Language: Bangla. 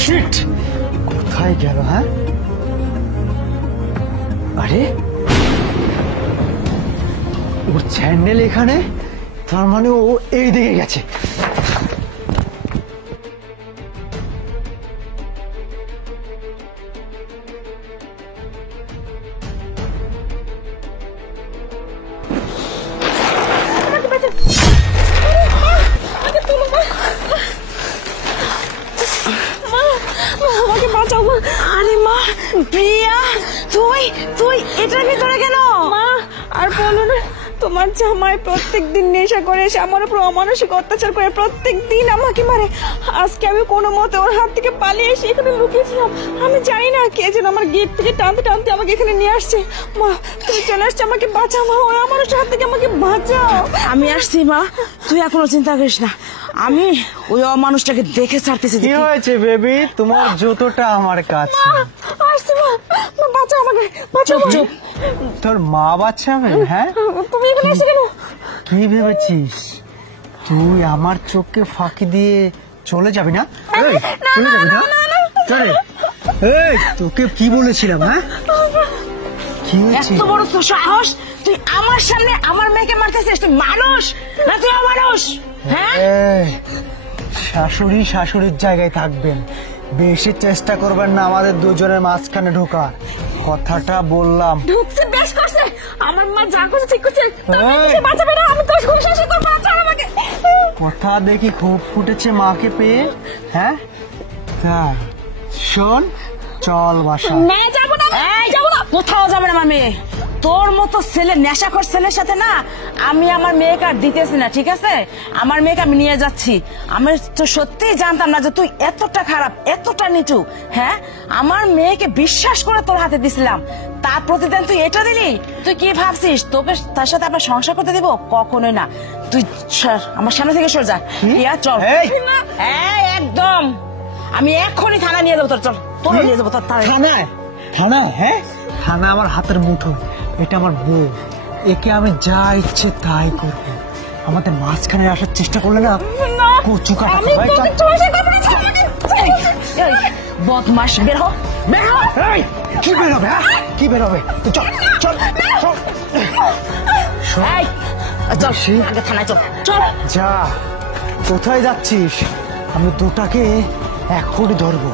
শিট, কোথায় গেল? হ্যাঁ, আরে ওর স্যান্ডেল এখানে, তার মানে ও এই দিকে গেছে। আমাকে বাঁচাও মা। আরে মা, প্রিয়া, তুই তুই এটার ভিতরে কেন? মা আর বলো না, তোমার জামাই প্রত্যেকদিন নেশা করে এসে আমার উপর অমানসিক অত্যাচার করে, প্রত্যেকদিন আমাকে মারে। আজকে আমি কোনো মতে ওর হাত থেকে পালিয়ে এসে এখানে লুকিয়েছিলাম। আমি জানি না কে যেন আমার গেট থেকে টানতে টানতে আমাকে এখানে নিয়ে আসছে। মা তুমি চলে আসছে, আমাকে বাঁচাও মা, ওই অমানুষের হাত থেকে আমাকে বাঁচাও। আমি আসছি মা, তুই এখনো চিন্তা করিস না, আমি ওই অমানুষটাকে দেখে ছাড়তেছি। কি হয়েছে বেবি, তোমার জুতোটা আমার কাছে। আসছি মা, বাঁচাও আমাকে, বাঁচাও। চুপ। তোর মা বাচ্চাবে? হ্যাঁ, তুমি এখানে এসে কেন? কি ভেবেছিস তুই আমার চোখকে ফাঁকি দিয়ে চলে যাবি না? এই, চলে যাবি না? চলে। এই, তোকে কি বলেছিলাম? হ্যাঁ, কি হয়েছে? এত বড় তোর সাহস, তুই আমার সামনে আমার মেয়েকে মারতেছিস? তুই মানুষ না তুই অমানুষ? হ্যাঁ, এই, শাশুড়ি শাশুড়ির জায়গায় থাকবেন, বেশি চেষ্টা করবেন না আমাদের দুজনের মাঝখানে ঢোকার। কথাটা বললাম। ঢুকছে, বেশ করছে। আমার মা যা করছে ঠিক করছে। এই, বাঁচাবে না, আমি তো শাশুড়ি করবো, বাঁচাও আমাকে। কথা দেখি খুব ফুটেছে মাকে পেয়ে। হ্যাঁ, তাই শোন, চল বাসা। না যাবো না, যাবো না। কোথাও যাবে না আমার মেয়ে। তোর মতো ছেলে, নেশাখোর ছেলের সাথে না আমি আমার মেয়েকে আর দিতেছি না, ঠিক আছে? আমার মেয়েকে আমি নিয়ে যাচ্ছি। আমি তো সত্যিই জানতাম না যে তুই এতটা খারাপ, এতটা নিচু। হ্যাঁ, আমার মেয়েকে বিশ্বাস করে তোর হাতে দিছিলাম, তার প্রতিদান তুই এটা দিলি? তুই কি ভাবছিস তোকে তার সাথে আবার সংসার করতে দিব? কখনোই না। তুই আমার সামনে থেকে সরে যা। ইয়া চল। এই, একদম, আমি এক্ষুনি থানা নিয়ে যাবো। তোর চল, তোর নিয়ে যাবো। তোর থানায়? থানা? হ্যাঁ, থানা আমার হাতের মুঠো। এটা আমার বউ, একে আমি যা ইচ্ছে তাই করবো। আমাদের মাঝখানে আসার চেষ্টা করলে না কচু কাটা খাবে। বদমাস, বের হ, বের হ। কি বেরোবে? কি বেরোবে? চল চল চল। চল থানায় চল, চল। যা, কোথায় যাচ্ছিস? আমি দুটাকে এক্ষুনি ধরবো।